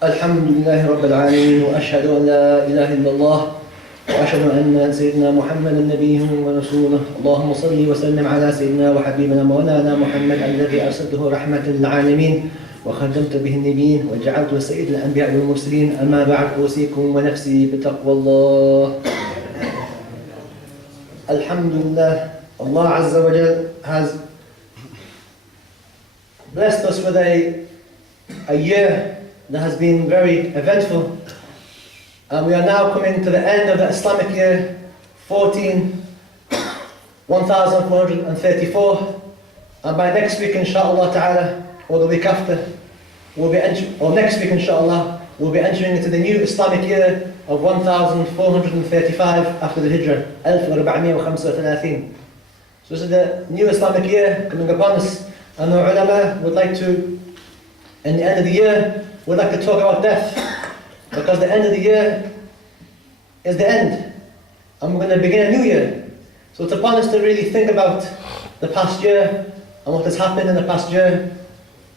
الحمد لله رب العالمين وأشهد أن لا إله إلا الله وأشهد أن سيدنا محمدا نبيه ورسوله اللهم صل وسلم على سيدنا وحبيبنا مولانا محمد الذي أرسلته رحمة للعالمين وخدمت به النبيين وجعلته سيد الأنبياء والمرسلين أما بعد أوصيكم ونفسي بتقوى الله. Alhamdulillah, Allah Azza wa Jal has blessed us with a year that has been very eventful, and we are now coming to the end of the Islamic year 1434, and by next week inshaAllah ta'ala, or the week after, next week inshaAllah, we'll be entering into the new Islamic year of 1435 after the Hijrah, 1435. So this is the new Islamic year coming upon us, and the ulama would like to, in the end of the year, we'd like to talk about death, because the end of the year is the end, and we're going to begin a new year. So it's upon us to really think about the past year, and what has happened in the past year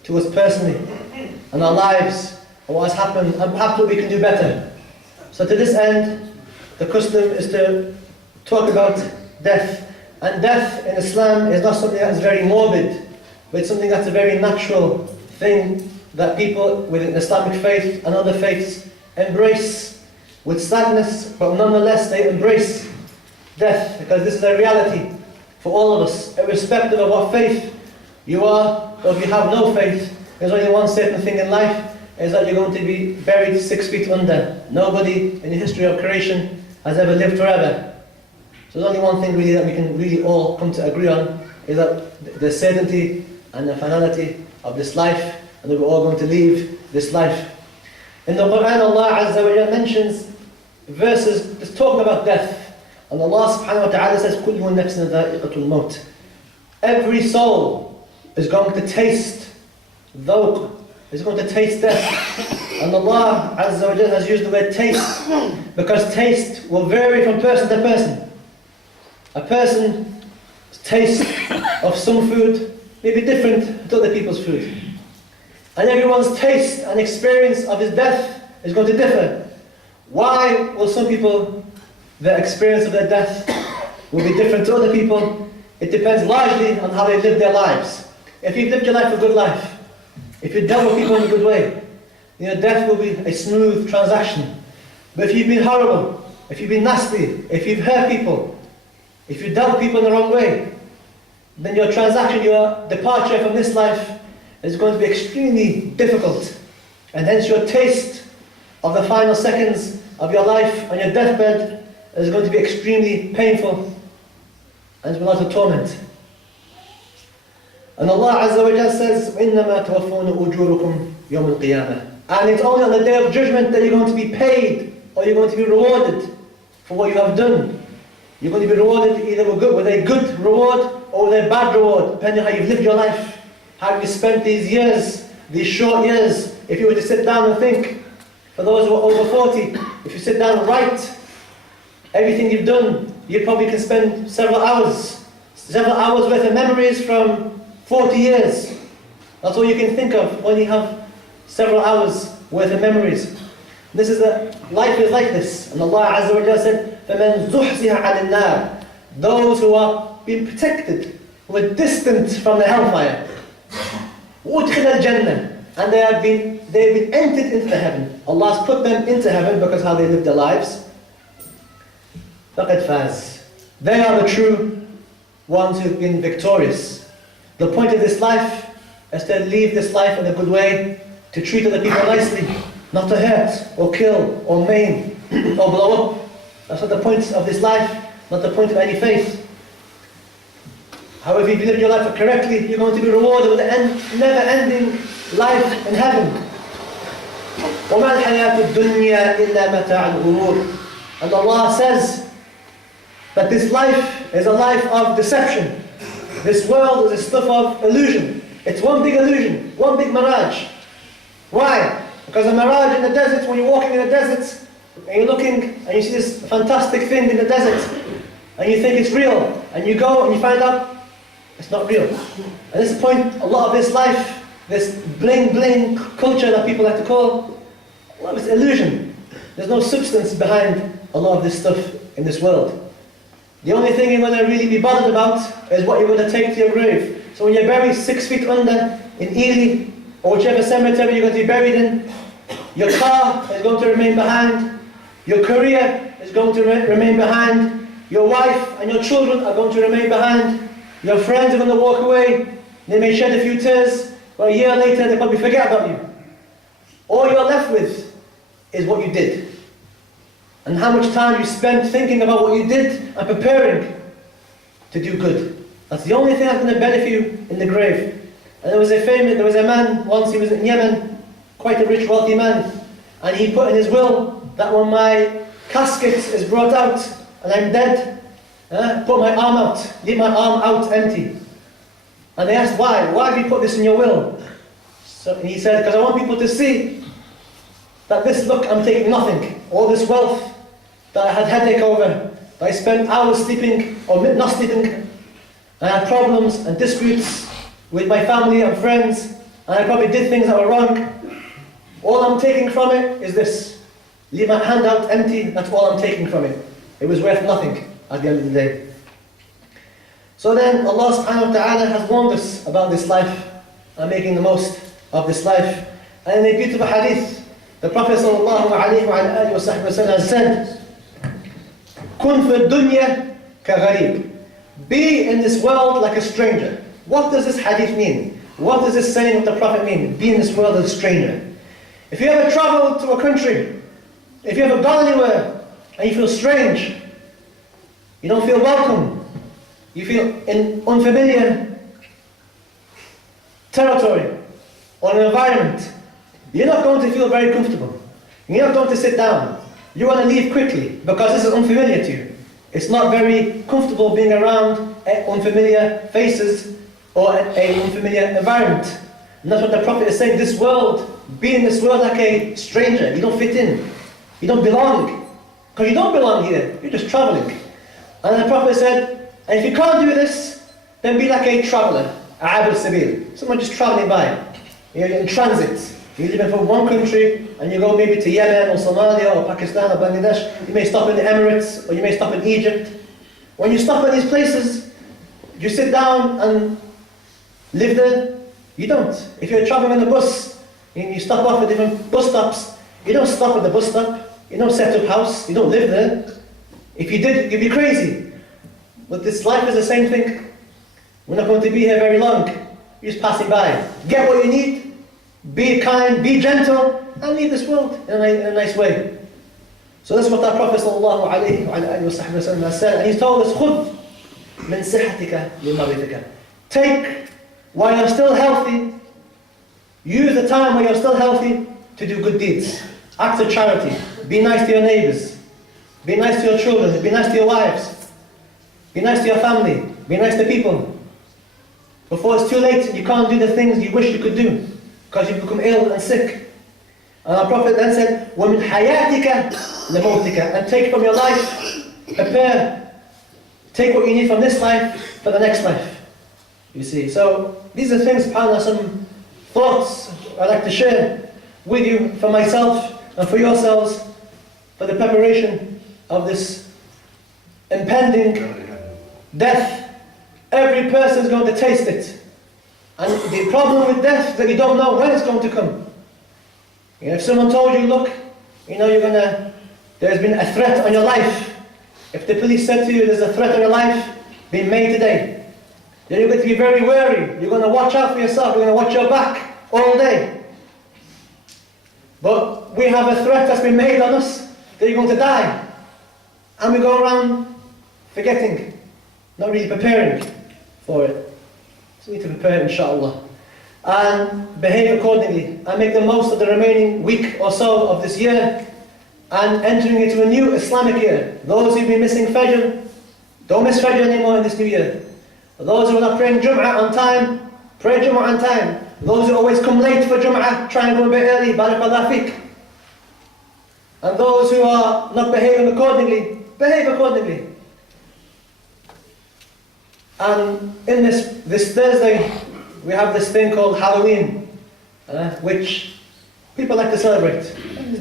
to us personally, and our lives, and what has happened, and perhaps what we can do better. So to this end, the custom is to talk about death. And death in Islam is not something that is very morbid, but it's something that's a very natural thing that people within Islamic faith and other faiths embrace with sadness, but nonetheless they embrace death, because this is a reality for all of us, irrespective of what faith you are, or if you have no faith. There's only one certain thing in life, is that you're going to be buried 6 feet under. Nobody in the history of creation has ever lived forever. So there's only one thing really that we can really all come to agree on, is that the certainty and the finality of this life, and that we're all going to leave this life. In the Quran, Allah Azza wa Jalla mentions verses just talking about death. And Allah subhanahu wa ta'ala says, كُلُّ نَفْسٍ ذَائِقَةُ الْمَوْتِ. Every soul is going to taste dhawq, is going to taste death. And Allah Azza wa Jalla has used the word taste, because taste will vary from person to person. A person's taste of some food may be different to other people's food. And everyone's taste and experience of his death is going to differ. Why will some people, their experience of their death will be different to other people? It depends largely on how they live their lives. If you've lived your life a good life, if you've dealt with people in a good way, death will be a smooth transaction. But if you've been horrible, if you've been nasty, if you've hurt people, if you've dealt with people in the wrong way, then your transaction, your departure from this life is going to be extremely difficult. And hence your taste of the final seconds of your life on your deathbed is going to be extremely painful, and it's a lot of torment. And Allah Azza wa Jalla says, إِنَّمَا تَوَفُّونَ أُجُورُكُمْ يَوْمَ الْقِيَامَةِ. And it's only on the day of judgment that you're going to be paid, or you're going to be rewarded for what you have done. You're going to be rewarded either with a good reward or with a bad reward, depending on how you've lived your life. How have you spent these years, these short years? If you were to sit down and think, for those who are over 40, if you sit down and write everything you've done, you probably can spend several hours worth of memories from 40 years. That's all you can think of when you have several hours worth of memories. This is life is like this. And Allah Azza wa Jalla said, فَمَنْ زُحْزِهَ عَنِ النَّارِ. Those who are being protected, who are distant from the hellfire. وَأُدْخِلَ الْجَنَّةِ. And they've been entered into the heaven. Allah has put them into heaven because of how they lived their lives. فَقَدْ فَازَ. They are the true ones who've been victorious. The point of this life is to leave this life in a good way, to treat other people nicely, not to hurt, or kill, or maim, or blow up. That's not the point of this life, not the point of any faith. However, if you live your life correctly, you're going to be rewarded with a never-ending life in heaven. وَمَا الْحَيَاةُ الدُّنْيَا إِلَّا مَتَاعُ الْغُرُورِ. And Allah says that this life is a life of deception. This world is a stuff of illusion. It's one big illusion, one big mirage. Why? Because a mirage in the desert, when you're walking in the desert, and you're looking, and you see this fantastic thing in the desert, and you think it's real, and you go and you find out it's not real. At this point, a lot of this life, this bling bling culture that people like to call, lot of it's illusion. There's no substance behind a lot of this stuff in this world. The only thing you're going to really be bothered about is what you're going to take to your grave. So when you're buried 6 feet under in Ely, or whichever cemetery you're going to be buried in, your car is going to remain behind, your career is going to remain behind, your wife and your children are going to remain behind, your friends are going to walk away, they may shed a few tears, but a year later they probably forget about you. All you're left with is what you did. And how much time you spent thinking about what you did and preparing to do good. That's the only thing that's going to benefit you in the grave. And there was a man once, he was in Yemen, quite a rich, wealthy man, and he put in his will that when my casket is brought out and I'm dead, put my arm out, leave my arm out empty. And they asked, why? Why have you put this in your will? So he said, because I want people to see that this, look, I'm taking nothing. All this wealth that I had headache over, that I spent hours sleeping or not sleeping, I had problems and disputes with my family and friends, and I probably did things that were wrong. All I'm taking from it is this. Leave my hand out empty, that's all I'm taking from it. It was worth nothing at the end of the day. So then Allah subhanahu wa ta'ala has warned us about this life and making the most of this life. And in a beautiful hadith, the Prophet sallallahu alayhi wa sallam has said, Kun fi dunya ka gharib. Be in this world like a stranger. What does this hadith mean? What does this saying of the Prophet mean? Be in this world as a stranger. If you ever travel to a country, if you ever gone anywhere, and you feel strange, you don't feel welcome, you feel in unfamiliar territory or an environment, you're not going to feel very comfortable. You're not going to sit down. You want to leave quickly because this is unfamiliar to you. It's not very comfortable being around unfamiliar faces or an unfamiliar environment. And that's what the Prophet is saying. This world, be in this world like a stranger. You don't fit in. You don't belong. Because you don't belong here. You're just traveling. And the Prophet said, and if you can't do this, then be like a traveler. A'abir sabil. Someone just traveling by. You're in transit. You live from one country and you go maybe to Yemen or Somalia or Pakistan or Bangladesh. You may stop in the Emirates or you may stop in Egypt. When you stop at these places, you sit down and live there? You don't. If you're traveling on a bus and you stop off at different bus stops, you don't stop at the bus stop. You don't set up house. You don't live there. If you did, you'd be crazy. But this life is the same thing. We're not going to be here very long. You're just passing by. Get what you need. Be kind, be gentle, and leave this world in a nice way. So that's what our Prophet sallallahu alayhi wa sallam has said. And he's told us, خُذْ مِنْ صِحَّتِكَ لِمَرِضِكَ. Take, while you're still healthy, use the time while you're still healthy to do good deeds. Acts of charity. Be nice to your neighbours. Be nice to your children. Be nice to your wives. Be nice to your family. Be nice to people. Before it's too late, you can't do the things you wish you could do, because you become ill and sick. And our Prophet then said, وَمِنْ حَيَاتِكَ لَمَوْتِكَ. And take from your life, prepare, take what you need from this life for the next life. You see, so these are things, subhanAllah, some thoughts I'd like to share with you, for myself and for yourselves, for the preparation of this impending death. Every person is going to taste it. And the problem with death is that you don't know when it's going to come. You know, if someone told you, look, you know, there's been a threat on your life. If the police said to you, there's a threat on your life being made today, then you're going to be very wary. You're going to watch out for yourself. You're going to watch your back all day. But we have a threat that's been made on us that you're going to die. And we go around forgetting, not really preparing for it. So we need to prepare, inshallah, and behave accordingly, and make the most of the remaining week or so of this year, and entering into a new Islamic year. Those who've been missing Fajr, don't miss Fajr anymore in this new year. Those who are not praying Jum'ah on time, pray Jum'ah on time. Those who always come late for Jum'ah, try and go a bit early, barakallah fiqh. And those who are not behaving accordingly, behave accordingly. And in this Thursday, we have this thing called Halloween, which people like to celebrate.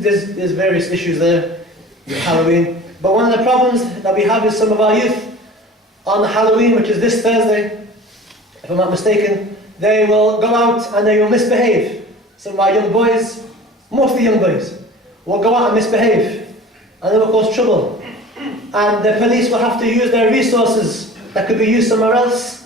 there's various issues there with Halloween. But one of the problems that we have is some of our youth on Halloween, which is this Thursday, if I'm not mistaken, they will go out and they will misbehave. Some of our young boys, mostly young boys, will go out and misbehave, and they will cause trouble. And the police will have to use their resources that could be used somewhere else.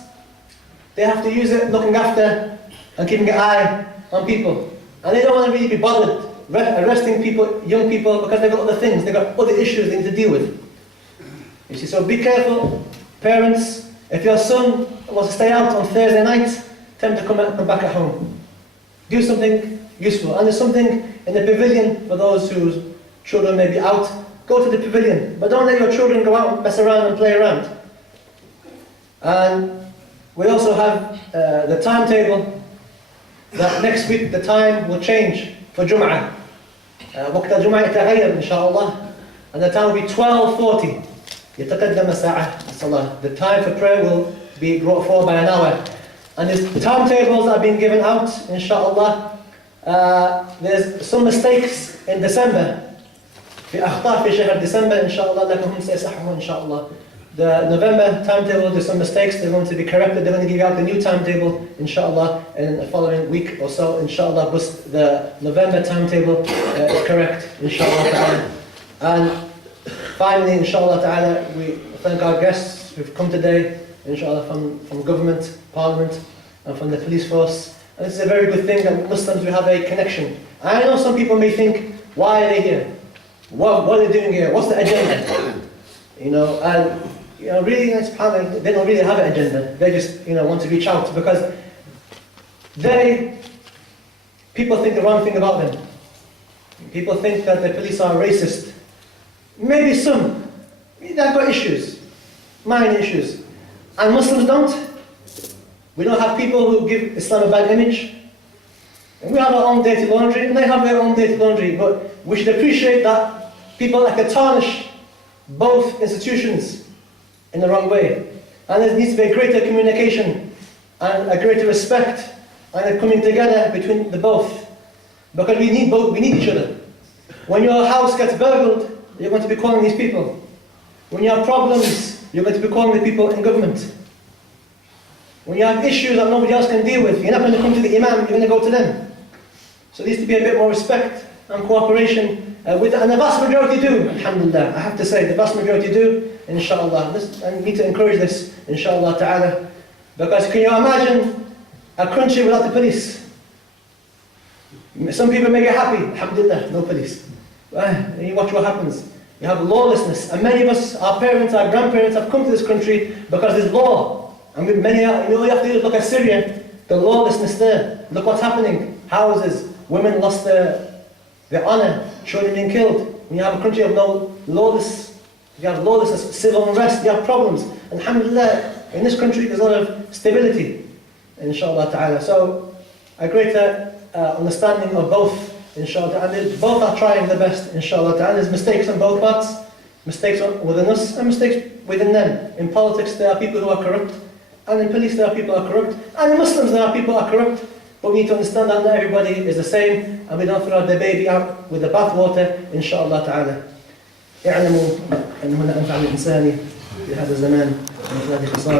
They have to use it looking after and keeping an eye on people. And they don't want to really be bothered arresting people, young people, because they've got other things, they've got other issues they need to deal with. You see, so be careful, parents. If your son wants to stay out on Thursday night, tell him to come back at home. Do something useful. And there's something in the pavilion for those whose children may be out. Go to the pavilion, but don't let your children go out and mess around and play around. And we also have the timetable, that next week the time will change for Jum'ah. وقت الجمعة يتغير إن شاء الله, and the time will be 12:40. يتقدم ساعة الصلاة. The time for prayer will be brought forward by an hour. And there's timetables that have been given out, inshallah. There's some mistakes in December. في أخطاء في شهر ديسمبر إن شاء الله لكن هم سيصححون إن شاء الله. The November timetable, there's some mistakes, they're going to be corrected. They're going to give out the new timetable, inshallah, in the following week or so, inshallah. But the November timetable is correct, inshallah. And finally, inshallah ta'ala, we thank our guests who've come today, inshallah, from government, parliament, and from the police force. And this is a very good thing that Muslims, we have a connection. I know some people may think, why are they here? What are they doing here? What's the agenda? And really, they don't really have an agenda. They just, want to reach out because people think the wrong thing about them. People think that the police are racist. Maybe some. They've got issues, minor issues. And Muslims don't. We don't have people who give Islam a bad image. And we have our own dirty laundry, and they have their own dirty laundry. But we should appreciate that people like to tarnish both institutions in the wrong way. And there needs to be a greater communication and a greater respect and a coming together between the both. Because we need each other. When your house gets burgled, you're going to be calling these people. When you have problems, you're going to be calling the people in government. When you have issues that nobody else can deal with, you're not going to come to the Imam, you're going to go to them. So there needs to be a bit more respect and cooperation with it. And the vast majority do, alhamdulillah. I have to say, the vast majority do, inshallah. And we need to encourage this, inshallah ta'ala. Because can you imagine a country without the police? Some people may get happy, alhamdulillah, no police. You watch what happens. You have lawlessness. And many of us, our parents, our grandparents have come to this country because there's law. And many, all you have to do is look at Syria, the lawlessness there. Look what's happening. Houses, women lost their honor, children being killed. When you have a country of no lawlessness, you have lawlessness, civil unrest, you have problems. And alhamdulillah, in this country there's a lot of stability, inshallah ta'ala. So, a greater understanding of both, inshallah ta'ala. And both are trying the best, inshallah ta'ala. There's mistakes on both parts, mistakes within us and mistakes within them. In politics there are people who are corrupt, and in police there are people who are corrupt, and in Muslims there are people who are corrupt. But we need to understand that not everybody is the same, and we don't throw the baby out with the bathwater, inshallah ta'ala. اعلموا أن هنا أنفع الإنسان في هذا الزمان من ثلاث خصال